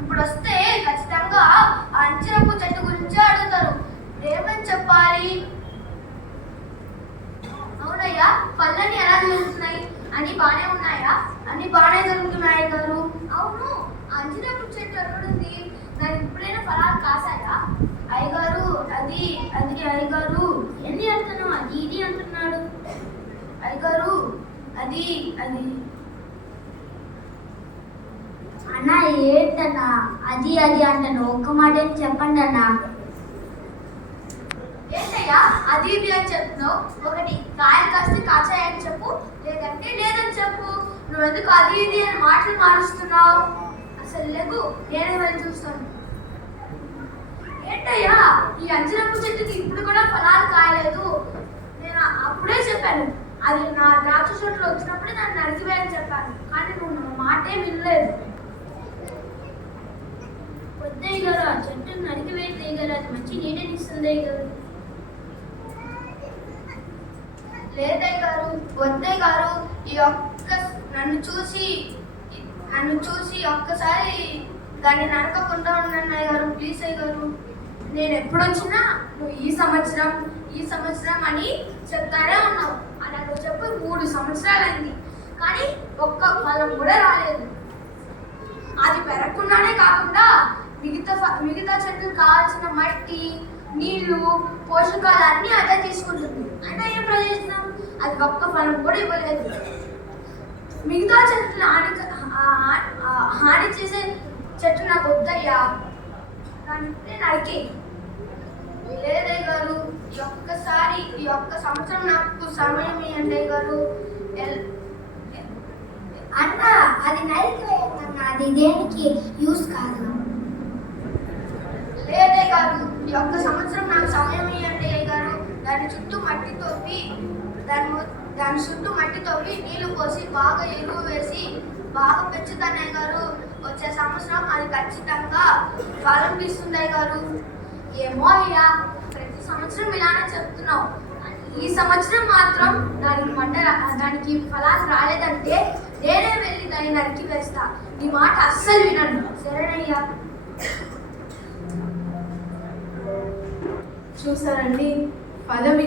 ఇప్పుడు వస్తే ఖచ్చితంగా అంజరపు చెట్టు గురించి అడుగుతారు. ఏమని చెప్పాలి? అవునయ్యా, పళ్ళని ఎలా జరుగుతున్నాయి? అన్ని బానే ఉన్నాయా? అన్ని బానే జరుగుతున్నాయి గారు. అవును, అంజరపు చెట్టు ఎక్కడుంది? దానికి ఇప్పుడైనా ఫలాలు కాసాయా? అయ్యగారు అది అది అయ్యగారు ఎన్ని అంటున్నావు? అది ఇది అంటున్నాడు. అయ్యగారు అది అది అన్న ఏంటన్నా అది అది అంటాను? ఒక్క మాట చెప్పండి అన్న. ఏంటయ్యా అది ఇది అని చెప్తున్నావు? ఒకటి కాయలు కాస్తే కాచాయని చెప్పు, లేదంటే లేదని చెప్పు. నువ్వెందుకు అది ఇది అని మాటలు మారుస్తున్నావు? అసలు లేకు, నేనే వెళ్ళి చూస్తాను. ఏంటయ్యా, ఈ అంజరపు చెట్టుకి ఇప్పుడు కూడా ఫలాలు కాయలేదు. నేను అప్పుడే చెప్పాను, అది నా ద్రాక్ష చెట్లు వచ్చినప్పుడే దాన్ని నరికివేయని చెప్పాను. కానీ నువ్వు నా మాటే వినలేదు. వద్దయ్య గారు, ఆ చెట్టును నరికివేయద్దు గారు, అది మంచి నీడనిస్తుంది గారు. లేదయ్య గారు, వద్దయ్య గారు, ఈ ఒక్క నన్ను చూసి ఒక్కసారి దాన్ని నరకకుండా ఉండండి అయ్య గారు, ప్లీజ్ అయ్య గారు. నేను ఎప్పుడు వచ్చినా నువ్వు ఈ సంవత్సరం అని చెప్తానే ఉన్నావు. అలా నువ్వు చెప్పి 3 సంవత్సరాలైంది, కానీ ఒక్క ఫలం కూడా రాలేదు. అది పెరగకుండానే కాకుండా మిగతా చెట్లు కావాల్సిన మట్టి, నీళ్లు, పోషకాలు అన్నీ అదే తీసుకుంటుంది. అయినా ఏం ప్రయోజనం? అది ఒక్క ఫలం కూడా ఇవ్వలేదు. మిగతా చెట్లు హాని చేసే చెట్టు నాకు వద్దయ్యా, దాన్ని నరికి. లేదయ్య గారు, ఈ ఒక్క సంవత్సరం నాకు సమయం ఇవ్వండి గారు. అన్న అది నరికివేయద్దన్న, అది దేనికి యూస్ కాదు. లేదే గారు, ఈ ఒక్క సంవత్సరం నాకు సమయం ఇవ్వండి గారు. దాని చుట్టూ మట్టి తవ్వి నీళ్లు పోసి బాగా ఎరువు వేసి బాగా పెంచుతానే గారు. వచ్చే సంవత్సరం అది ఖచ్చితంగా ఫలం ఇస్తుంది గారు. ఏమో అయ్యా, ప్రతి సంవత్సరం ఇలానే చెప్తున్నావు. ఈ సంవత్సరం మాత్రం దానికి ఫలాలు రాలేదంటే నేనే వెళ్ళి దాన్ని నరికి వేస్తా. నీ మాట అస్సలు వినను. సరేనయ్యా. చూసారండి, ఫలం